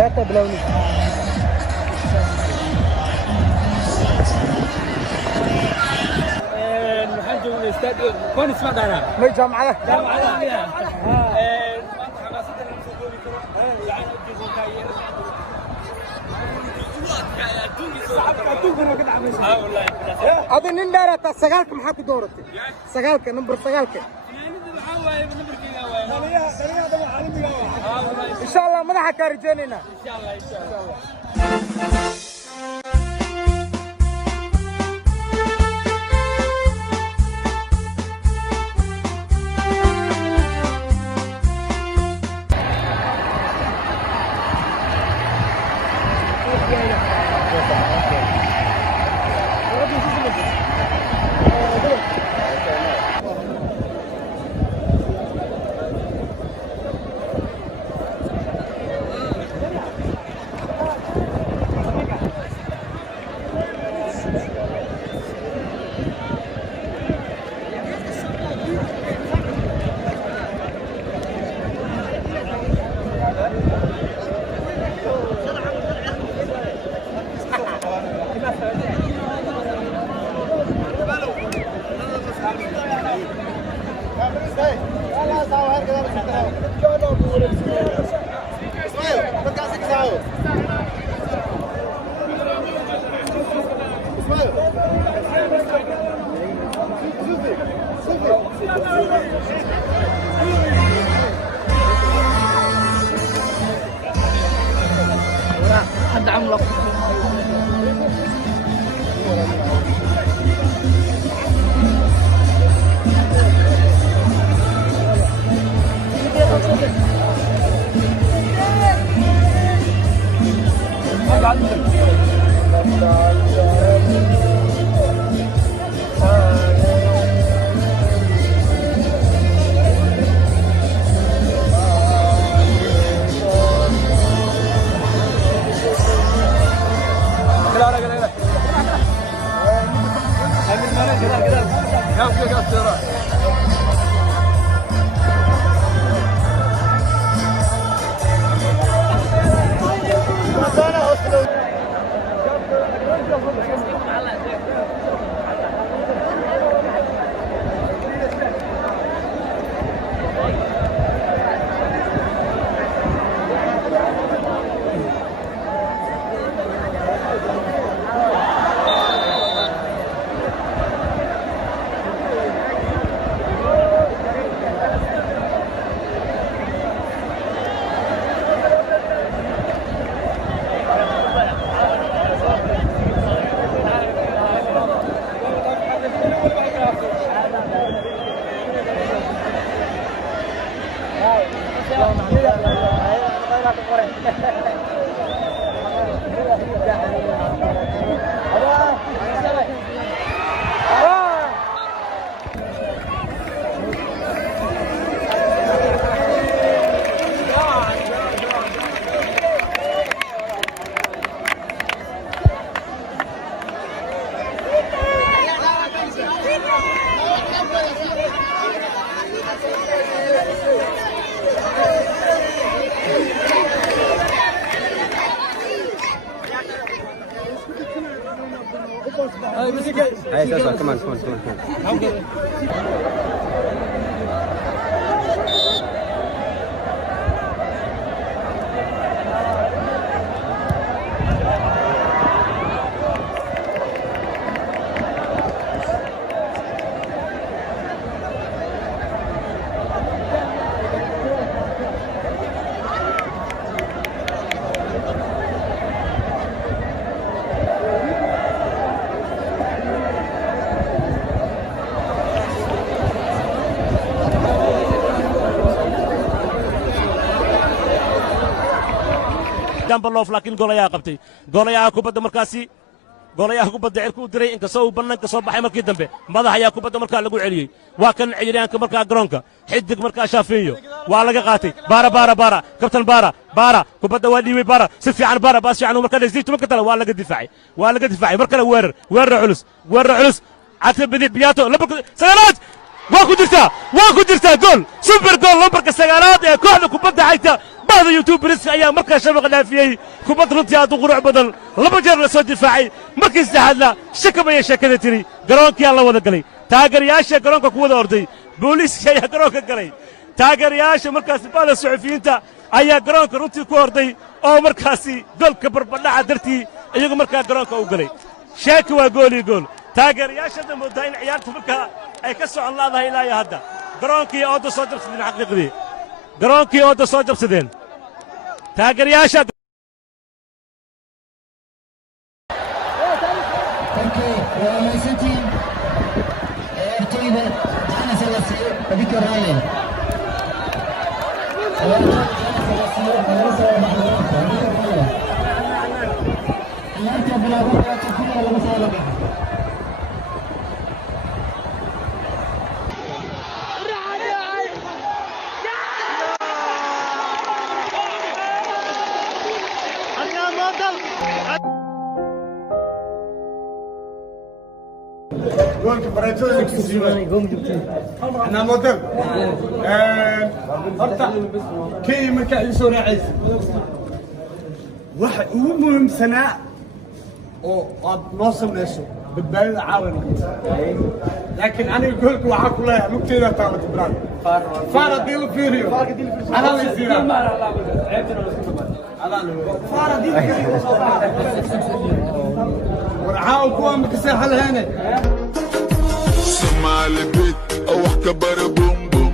ثلاثة بلوني. نحن من الاستاد كون اسمع دارا ما جامعة هذا نندارة السجالك محاك دورتي سجالك نمبر سجالك إن شاء الله مدحك كارجانينا إن شاء الله إن شاء الله. حد عملق Hey, come on. جامبلوف لكن جوليا قبتي جوليا كوبا مركاسي جوليا كوبا دعيركو دري إنك سو بنك سو بحي مركي دمبه ماذا حيا كوبا مركا لقو عليه وكان عيران كمركا جرونكا حدك مركا شافيو ولا قاتي بارا كابتن بارا كوبا وادي بارا سفي عن بارا باسي عن مركا زيت مركا ولا قد دفاعي مركا ور علس عتب بدي بياتو لبك سيارات waa ku jirtaa gool super gool lambarka sagaalaad ee kooxda kubadda cagta bahda youtube bariska ayaa markaa shabaqa dhaafiyey kubad runtii aad u qurux badan laba jeer la soo difaacay markii saddexaadna shakabaya sheekada tiri garoonkiyaa la wada galay taageerayaasha garoonka ku wada orday booliiska ayaa garoonka galay taageerayaasha markaasi bahda suxufiyiinta ayaa garoonka runtii ku orday oo markaasi goolka barbadhaca dartii iyagu markaa garoonka u galay sheeki waa goolii gool taageerayaashada moodaa in ciyaarta markaa ay ka socon laadahay ilaa iyo hadda garoonkii ooda soo jabsadeen xaqiiqdii garoonkii ooda soo jabsadeen taageerayaasha أنا موديل horta kii markaa ii soo raacaysa waxa ugu muhiimsanaa oo aad noo samayso badbaadada caalamka laakiin aniga goolka waxaa ku leeyahay lugteeda taalata brad faar haddii la fiiriyo anaa la isiiraa faar haddii la fiiriyo warcaaw kuwa makasee halheene Somali beat, oh kabara boom boom.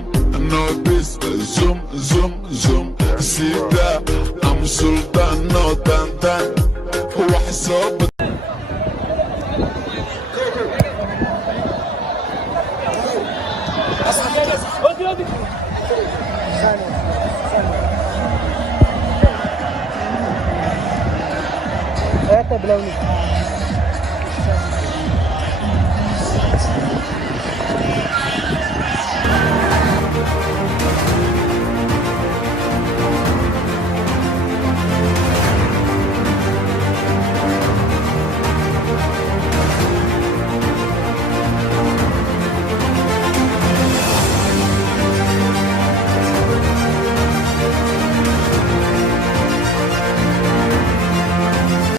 No this zoom zoom zoom. Sida, I'm sultan no tantan. وحساب بلاوني